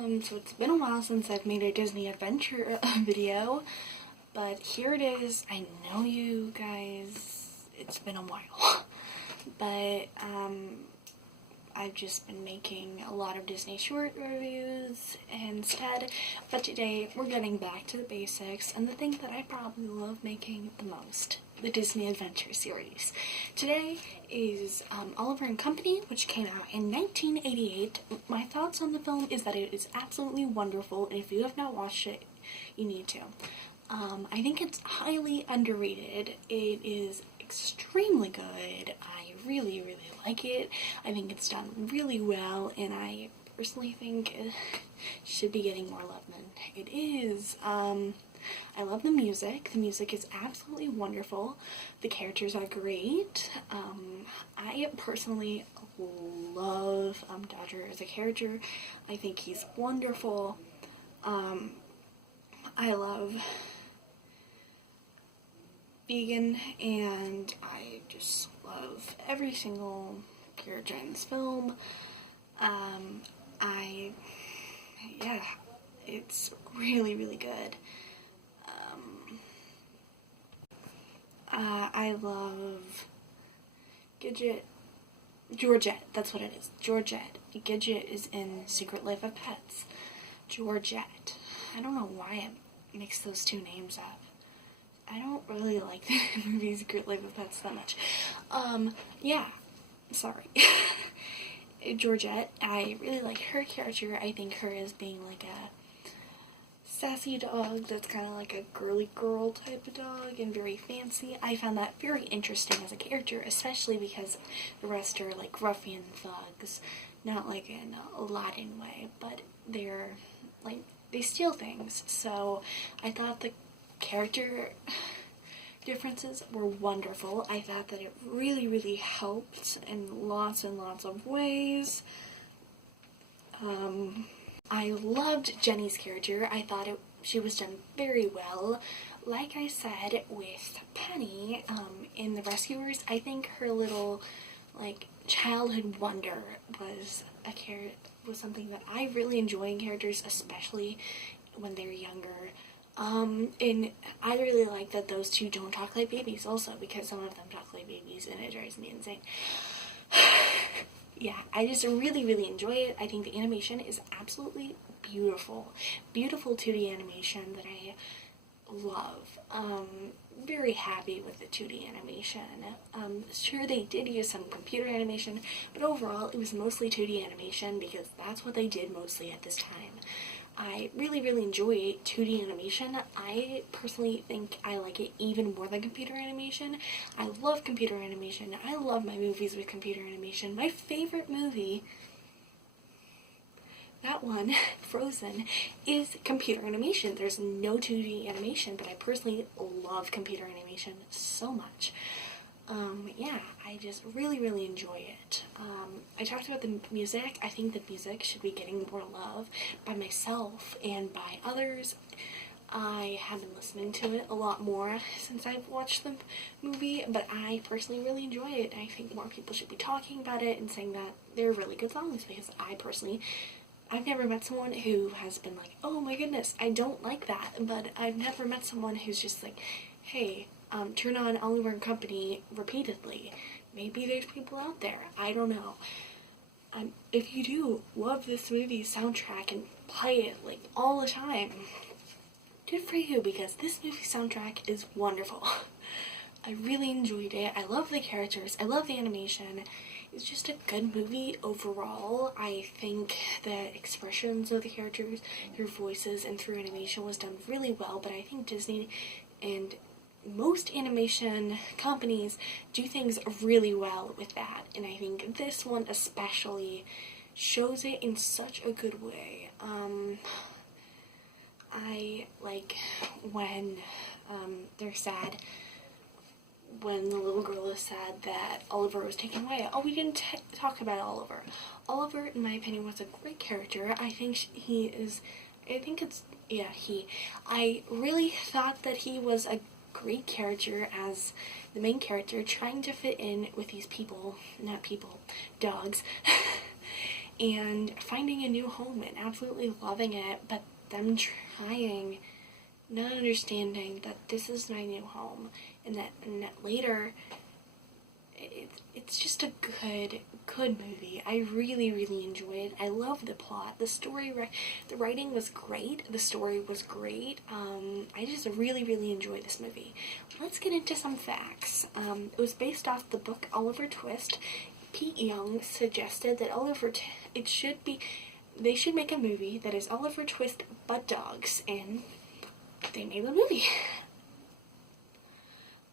So it's been a while since I've made a Disney adventure video, but here it is. I know you guys, it's been a while, but I've just been making a lot of Disney short reviews instead, but today we're getting back to the basics and the thing that I probably love making the most, the Disney Adventure series. Today is Oliver and Company, which came out in 1988. My thoughts on the film is that it is absolutely wonderful, and if you have not watched it, you need to. I think it's highly underrated. It is extremely good. I really like it. I think it's done really well, and I personally think it should be getting more love than it is. I love the music. The music is absolutely wonderful. The characters are great. I personally love Dodger as a character. I think he's wonderful. I love Vegan, and I just love every single character in this film. Yeah, it's really good. I love Gidget. Georgette, that's what it is. Georgette. Gidget is in Secret Life of Pets. Georgette. I don't know why I mixed those two names up. I don't really like the movie Secret Life of Pets that much. Yeah. Sorry. Georgette, I really like her character. I think her as being like a sassy dog that's kind of like a girly girl type of dog and very fancy. I found that very interesting as a character, especially because the rest are like ruffian thugs, not like in a Aladdin way, but they're like, they steal things. So I thought the character differences were wonderful. I thought that it really helped in lots and lots of ways. I loved Jenny's character. I thought she was done very well. Like I said with Penny in The Rescuers, I think her little like childhood wonder was something that I really enjoy in characters, especially when they're younger. And I really like that those two don't talk like babies also, because some of them talk like babies and it drives me insane. Yeah, I just really enjoy it. I think the animation is absolutely beautiful. Beautiful 2D animation that I love. Very happy with the 2D animation. Sure, they did use some computer animation, but overall it was mostly 2D animation because that's what they did mostly at this time. I really enjoy 2D animation. I personally think I like it even more than computer animation. I love computer animation. I love my movies with computer animation. My favorite movie, that one, Frozen, is computer animation. There's no 2D animation, but I personally love computer animation so much. Yeah, I just really enjoy it. I talked about the music. I think the music should be getting more love by myself and by others. I have been listening to it a lot more since I've watched the movie, but I personally really enjoy it. I think more people should be talking about it and saying that they're really good songs, because I've never met someone who has been like, oh my goodness, I don't like that, but I've never met someone who's just like, hey, turn on Oliver and Company repeatedly. Maybe there's people out there. I don't know. If you do love this movie's soundtrack and play it like all the time, good for you, because this movie soundtrack is wonderful. I really enjoyed it. I love the characters. I love the animation. It's just a good movie overall. I think the expressions of the characters through voices and through animation was done really well, but I think Disney and most animation companies do things really well with that, and I think this one especially shows it in such a good way. I like when they're sad, when the little girl is sad that Oliver was taken away. Oh, we didn't talk about Oliver. Oliver, in my opinion, was a great character. I really thought that he was a great character as the main character, trying to fit in with these dogs, and finding a new home and absolutely loving it, but them trying, not understanding that this is my new home, and that later, it's just a good movie. I really, really enjoyed it. I love the plot. The story, the writing was great. The story was great. I just really, really enjoyed this movie. Let's get into some facts. It was based off the book Oliver Twist. Pete Young suggested that they should make a movie that is Oliver Twist but dogs, and they made the movie.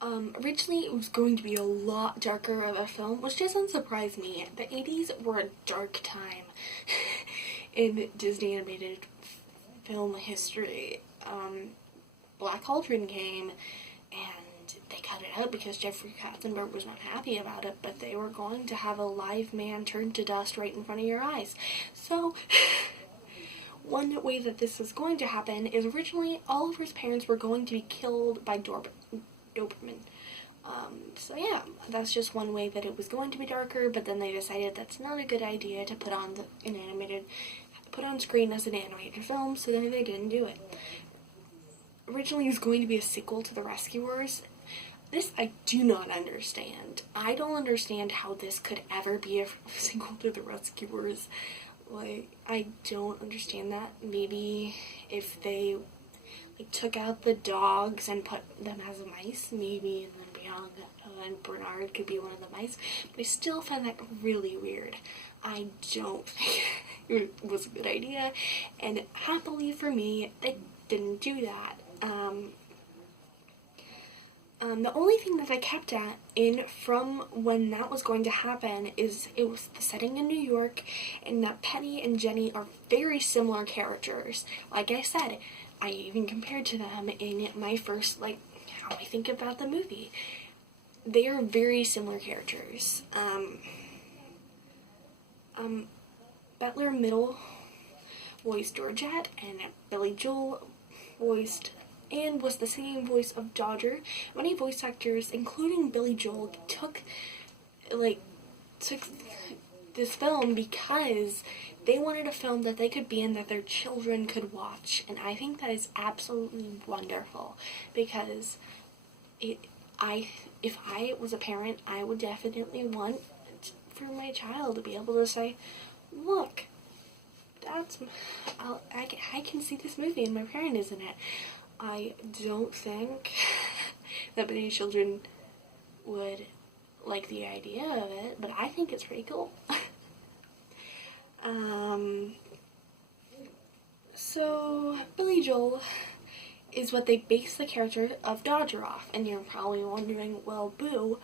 Originally it was going to be a lot darker of a film, which doesn't surprise me. The 80s were a dark time in Disney animated film history. Black Cauldron came, and they cut it out because Jeffrey Katzenberg was not happy about it, but they were going to have a live man turned to dust right in front of your eyes. So, one way that this was going to happen is originally Oliver's parents were going to be killed by Doberman. So yeah, that's just one way that it was going to be darker, but then they decided that's not a good idea to put on screen as an animated film, so then they didn't do it. Originally it was going to be a sequel to The Rescuers. This I do not understand. I don't understand how this could ever be a sequel to The Rescuers. Like, I don't understand that. Maybe if they took out the dogs and put them as mice, maybe, and then Bianca and Bernard could be one of the mice. But I still find that really weird. I don't think it was a good idea, and happily for me, they didn't do that. The only thing that I kept from when that was going to happen is it was the setting in New York, and that Penny and Jenny are very similar characters. Like I said, I even compared to them in my first, how I think about the movie. They are very similar characters. Bette Midler voiced Georgette, and Billy Joel voiced and was the same voice of Dodger. Many voice actors, including Billy Joel, took this film because they wanted a film that they could be in that their children could watch, and I think that is absolutely wonderful, because if I was a parent, I would definitely want for my child to be able to say, look, I can see this movie and my parent is in it. I don't think that many children would like the idea of it, but I think it's pretty cool. So Billy Joel is what they base the character of Dodger off, and you're probably wondering, well, boo,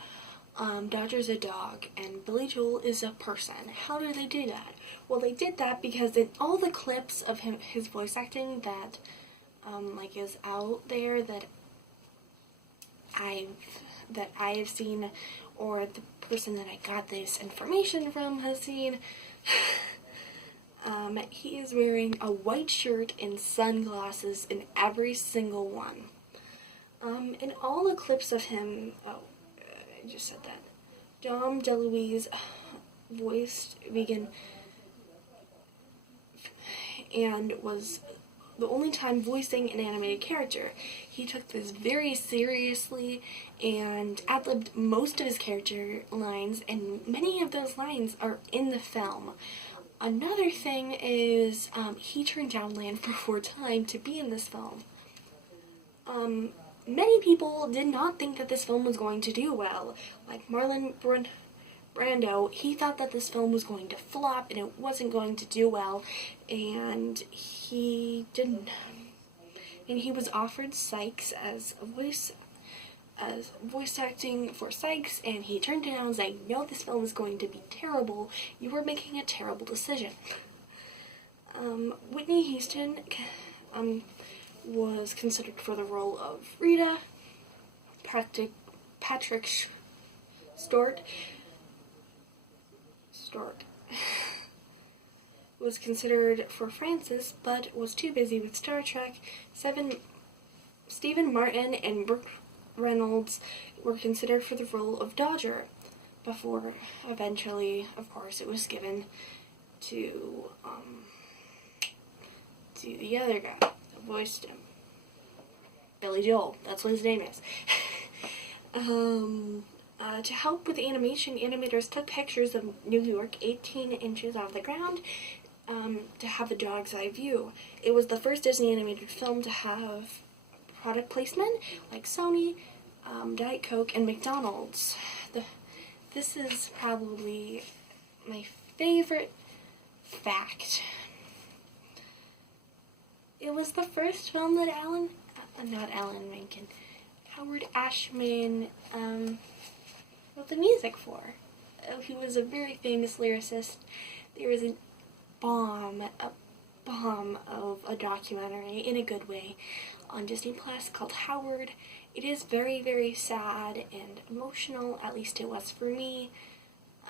Dodger's a dog and Billy Joel is a person. How do they do that? Well, they did that because in all the clips of his voice acting that is out there that I've seen, or the person that I got this information from has seen, he is wearing a white shirt and sunglasses in every single one. In all the clips of him, I just said that, Dom DeLuise voiced Vegan and was the only time voicing an animated character. He took this very seriously and ad-libbed most of his character lines, and many of those lines are in the film. Another thing is, he turned down Land Before Time to be in this film. Many people did not think that this film was going to do well. Like Marlon Brando, he thought that this film was going to flop and it wasn't going to do well, and he didn't. And he was offered Sykes as voice acting for Sykes, and he turned it down and said, no, this film is going to be terrible. You were making a terrible decision. Whitney Houston was considered for the role of Rita. Patrick Stewart was considered for Francis, but was too busy with Star Trek. Stephen Martin and Brooke Reynolds were considered for the role of Dodger, before eventually, of course, it was given to the other guy that voiced him. Billy Joel, that's what his name is. To help with the animation, animators took pictures of New York 18 inches off the ground to have a dog's eye view. It was the first Disney animated film to have product placement like Sony, Diet Coke, and McDonald's. This is probably my favorite fact. It was the first film that Howard Ashman wrote the music for. He was a very famous lyricist. There is a bomb of a documentary, in a good way, on Disney Plus called Howard. It is very, very sad and emotional, at least it was for me,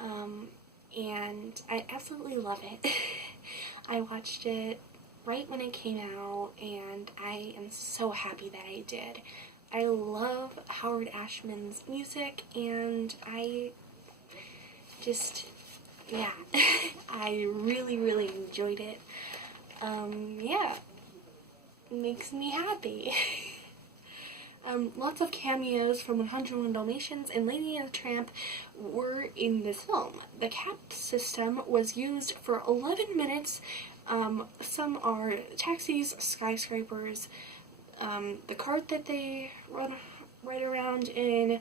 and I absolutely love it. I watched it right when it came out, and I am so happy that I did. I love Howard Ashman's music, and I just, yeah, I really, really enjoyed it. Yeah, makes me happy. Lots of cameos from 101 Dalmatians and Lady and the Tramp were in this film. The CAP system was used for 11 minutes. Some are taxis, skyscrapers, the cart that they ride around in,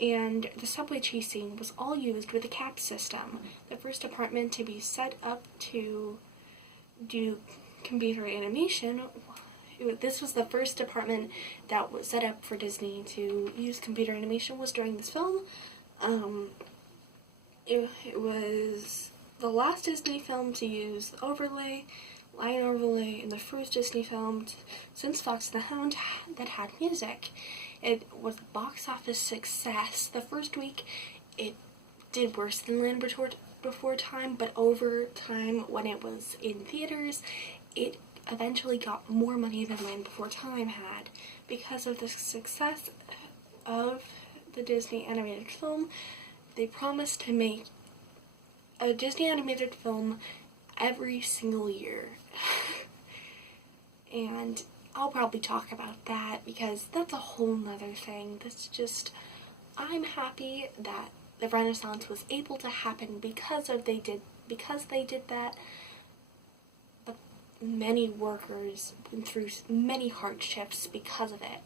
and the subway chase scene was all used with the CAP system. The first department to be set up to do computer animation. This was the first department that was set up for Disney to use computer animation was during this film. It was the last Disney film to use the line overlay, and the first Disney film since Fox and the Hound that had music. It was a box office success. The first week, it did worse than Land Before Time, but over time, when it was in theaters, it eventually got more money than Land Before Time had. Because of the success of the Disney animated film, they promised to make a Disney animated film every single year. And I'll probably talk about that because that's a whole nother thing. That's just, I'm happy that the Renaissance was able to happen because they did that. But many workers went through many hardships because of it.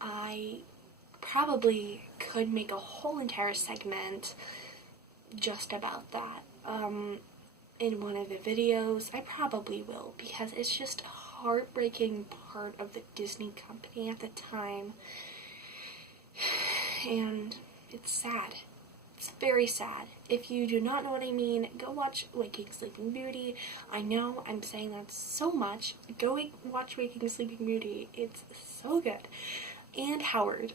I probably could make a whole entire segment just about that in one of the videos. I probably will, because it's just a heartbreaking part of the Disney company at the time, and it's sad. It's very sad. If you do not know what I mean, go watch Waking Sleeping Beauty. I know I'm saying that so much. Go watch Waking Sleeping Beauty. It's so good. And Howard.